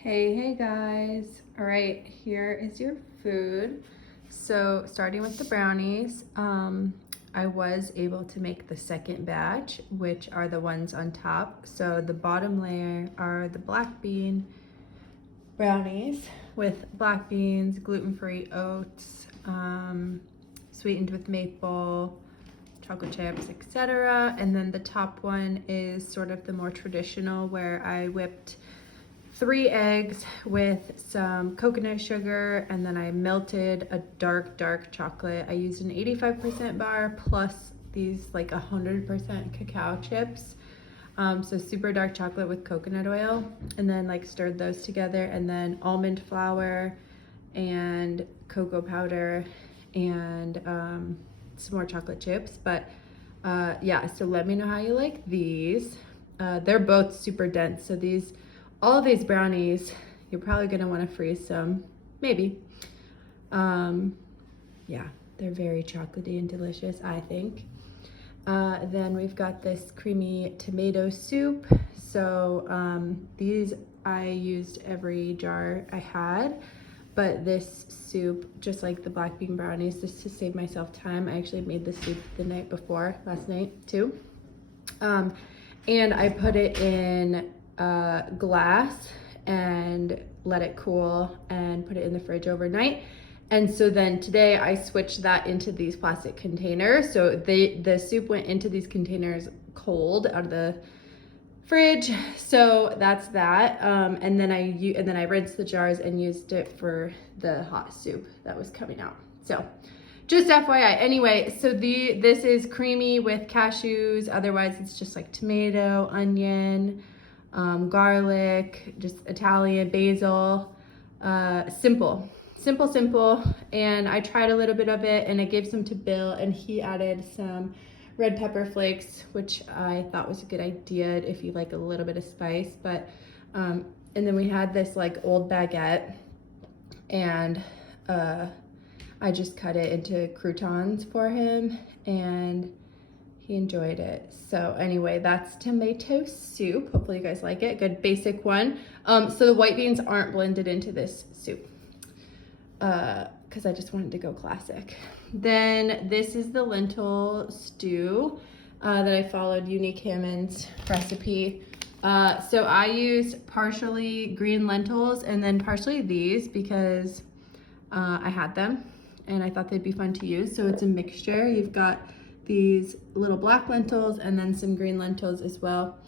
Hey guys. All right, here is your food. So starting with the brownies, I was able to make the second batch, which are the ones on top. So the bottom layer are the black bean brownies with black beans, gluten-free oats, sweetened with maple, chocolate chips, etc. And then the top one is sort of the more traditional where I whipped 3 eggs with some coconut sugar, and then I melted a dark chocolate. I used an 85% bar plus these like 100% cacao chips. So super dark chocolate with coconut oil, and then like stirred those together, and then almond flour and cocoa powder and some more chocolate chips. But yeah, so let me know how you like these. They're both super dense, so all of these brownies, you're probably gonna wanna freeze some, maybe. Yeah, they're very chocolatey and delicious, I think. Then we've got this creamy tomato soup. So these I used every jar I had, but this soup, just like the black bean brownies, just to save myself time, I actually made the soup the night before, last night too. And I put it in glass and let it cool and put it in the fridge overnight. And so then today I switched that into these plastic containers. So the soup went into these containers cold out of the fridge. So that's that. And then I rinsed the jars and used it for the hot soup that was coming out. So just FYI. Anyway, so this is creamy with cashews. Otherwise it's just like tomato, onion, garlic, just Italian basil. Simple. And I tried a little bit of it and I gave some to Bill, and he added some red pepper flakes, which I thought was a good idea if you like a little bit of spice. But and then we had this like old baguette, and I just cut it into croutons for him, and he enjoyed it. So anyway, that's tomato soup. Hopefully you guys like it. Good basic one. So the white beans aren't blended into this soup because I just wanted to go classic. Then this is the lentil stew that I followed Unique Hammond's recipe. So I used partially green lentils and then partially these because I had them and I thought they'd be fun to use. So it's a mixture. You've got these little black lentils and then some green lentils as well.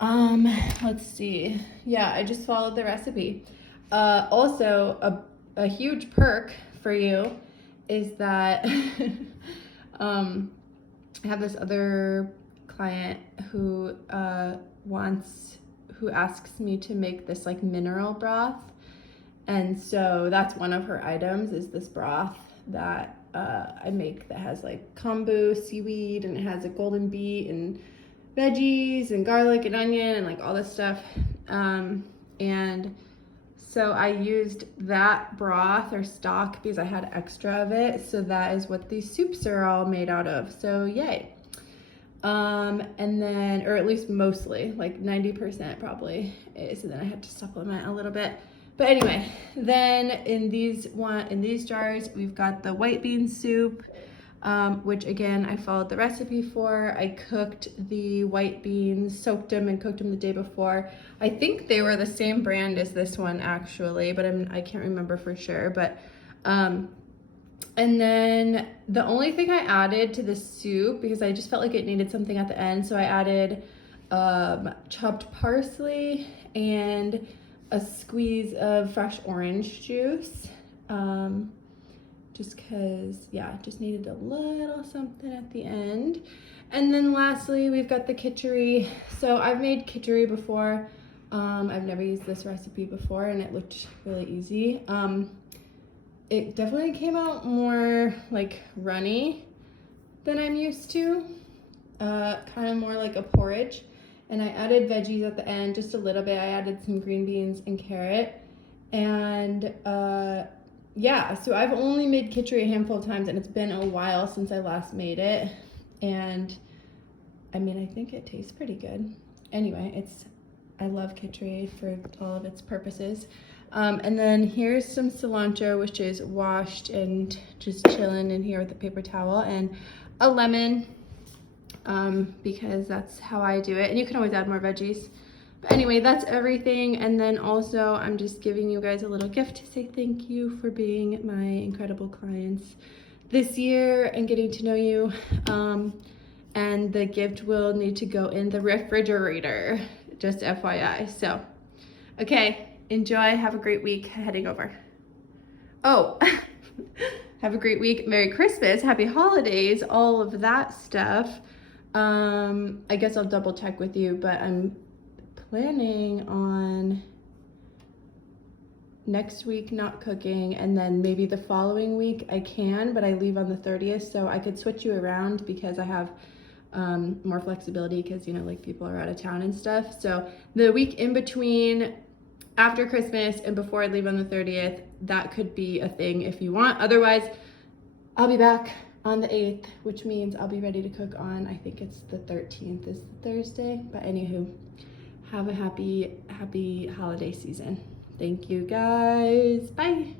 Let's see. Yeah, I just followed the recipe. Also, a huge perk for you is that I have this other client who asks me to make this like mineral broth. And so that's one of her items, is this broth that I make that has like kombu, seaweed, and it has a golden beet and veggies and garlic and onion and like all this stuff. And so I used that broth or stock because I had extra of it. So that is what these soups are all made out of. So yay. And then, or at least mostly, like 90% probably is. And then I had to supplement a little bit. But anyway, then in these jars, we've got the white bean soup, which again, I followed the recipe for. I cooked the white beans, soaked them and cooked them the day before. I think they were the same brand as this one actually, but I can't remember for sure. But, and then the only thing I added to the soup, because I just felt like it needed something at the end, so I added chopped parsley and a squeeze of fresh orange juice, just because, yeah, just needed a little something at the end. And then lastly, we've got the kitchery. So I've made kitchery before. I've never used this recipe before, and it looked really easy. It definitely came out more like runny than I'm used to, kind of more like a porridge. And I added veggies at the end, just a little bit. I added some green beans and carrot. And yeah, so I've only made kitchery a handful of times, and it's been a while since I last made it. And I mean, I think it tastes pretty good. Anyway, I love Kitchery for all of its purposes. And then here's some cilantro, which is washed and just chilling in here with a paper towel, and a lemon, because that's how I do it. And you can always add more veggies. But anyway, that's everything. And then also I'm just giving you guys a little gift to say thank you for being my incredible clients this year and getting to know you. And the gift will need to go in the refrigerator, just FYI. So, okay. Enjoy. Have a great week heading over. Oh, have a great week. Merry Christmas. Happy holidays. All of that stuff. I guess I'll double check with you, but I'm planning on next week not cooking, and then maybe the following week I can, but I leave on the 30th, so I could switch you around because I have more flexibility because, you know, like people are out of town and stuff. So the week in between after Christmas and before I leave on the 30th, that could be a thing if you want. Otherwise, I'll be back on the 8th, which means I'll be ready to cook on, I think it's the 13th is the Thursday. But anywho, have a happy holiday season. Thank you guys. Bye.